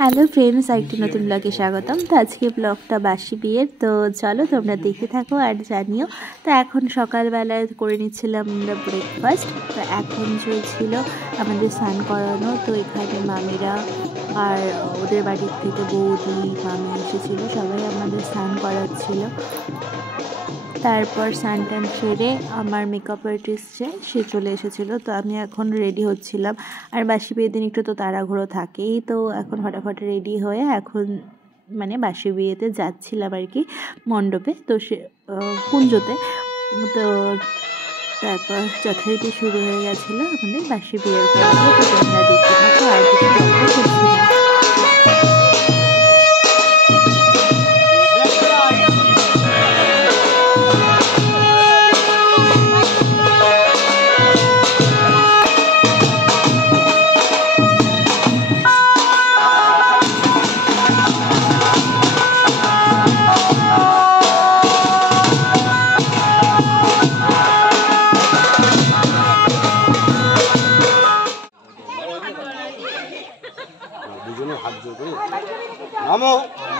Hello friends, আরেকটি নতুন ব্লগে স্বাগতম। তো আজকে ব্লগটা বাসি বিয়ের, তো চলো তোমরা দেখতে থাকো আর জানিও। তো এখন সকালবেলায় করে নিচ্ছিলাম আমরা ব্রেকফাস্ট। তো এখন চলছিল আমাদের স্নান করানো। তো এখানে মামিরা আর ওদের বাড়ির থেকে বৌদি মামি এসেছিলো, সবাই আমাদের স্নান করাচ্ছিল। তারপর স্নান টান সেরে আমার মেকআপ আর্টিস্ট সে চলে এসেছিলো। তো আমি এখন রেডি হচ্ছিলাম, আর বাসি বিয়ের দিন একটু তো তাড়াহুড়ো থাকেই। তো এখন ফটাফট রেডি হয়ে এখন মানে বাসি বিয়েতে যাচ্ছিলাম আর কি, মণ্ডপে। তো সে কুঞ্জতে। তো তারপর যথারীতি শুরু হয়ে গেছিলো আমাদের বাসি বিয়ের পর্ব। তো তোমরা দেখতে থাকো আর কিছু গল্প করছি না। नमो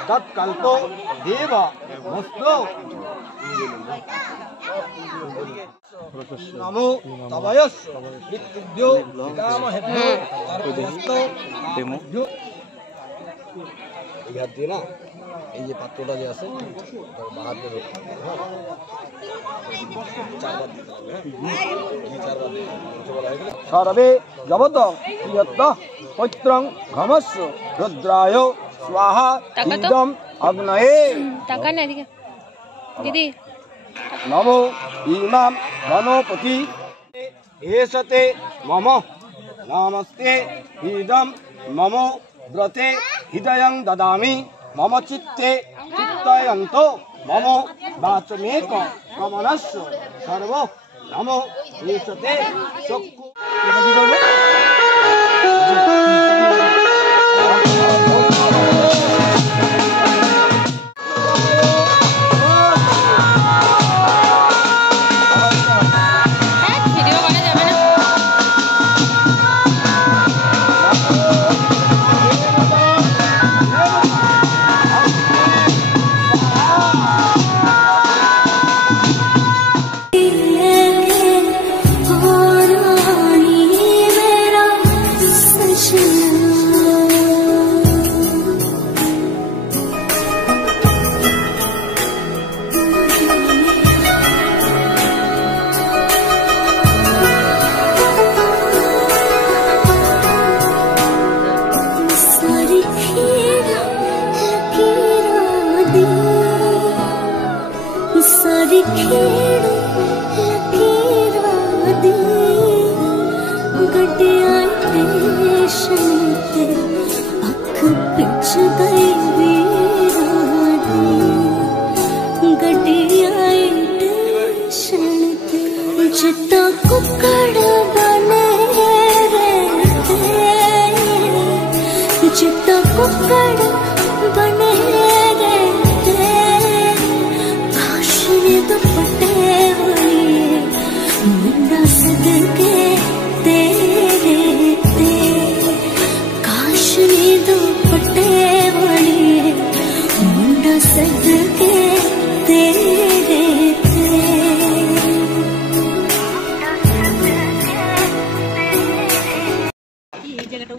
तत्कल्पो देव मस्तो नमो तवयस विद्यो कामहेभ्यो कर्मस्तो डेमो এই হাত দিয়ে না, এই যে পাত্রটা যে আছে হাত দিয়ে চারবার দিতে হবে। সর্বে জগত প্রিয়ত পৈত্রং ঘমস্য রুদ্রায় स्वाहा इदम अग्नये टाका ना दिखे दीदी नमो इमाम गणपति एषते मम नमस्ते इदम मम व्रते हृदयं ददामि मम चित्ते चित्तयन्तो मम वाचमेक कमलस्य सर्व नमो एषते चक्षु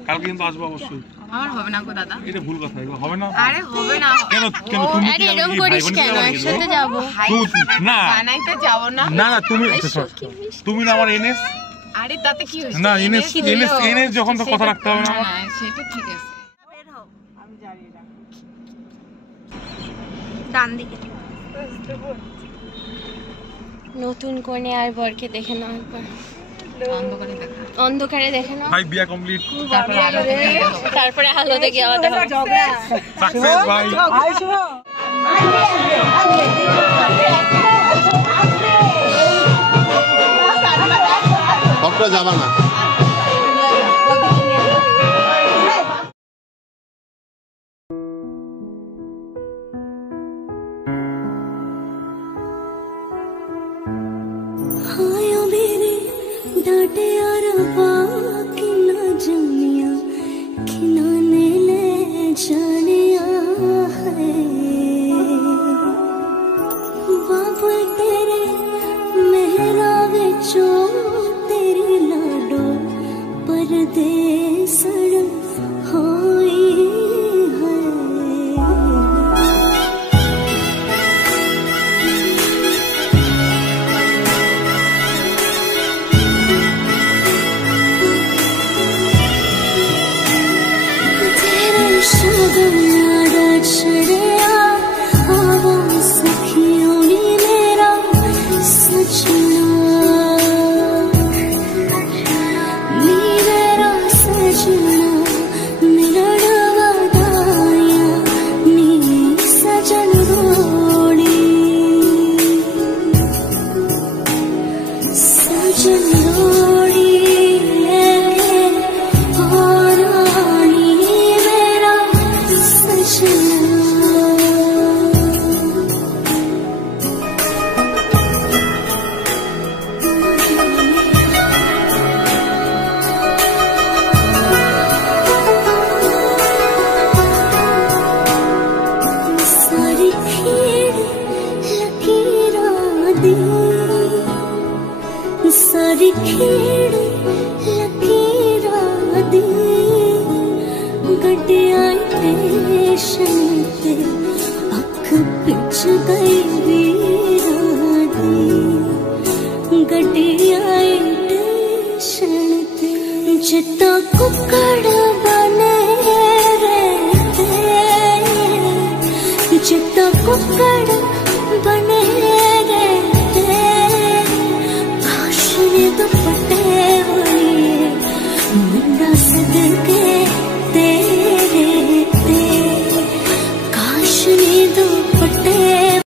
কালকে কিন্তু আসবো অবশ্যই। আমার হবে না গো দাদা, এটা ভুল কথা, এগুলো হবে না। আরে হবে না কেন কেন তুমি আরে এরকম করিস কেন? একসাথে যাব না, বানাইতে যাব না। না না তুমি না আমার এনএস। আরে তাতে কি হইছে? না এনএস যখন তো কথা রাখতে হবে না আমার। না সেটা ঠিক আছে। আমি জানি না, ডান দিকে নতুন কোণে আর বরকে দেখে নেওয়ার পর অন্ধকারে দেখে নাও। ভাই বিয়া কমপ্লিট, তারপরে আলো দেখে আমাদের সাকসেস ভাই। কতটা যাবা না आए टेशन ते अख पिछ गई वीरानी गड्डी आए टेशन ते जिता कुकड़ बने रहते जिता कुकड़ बने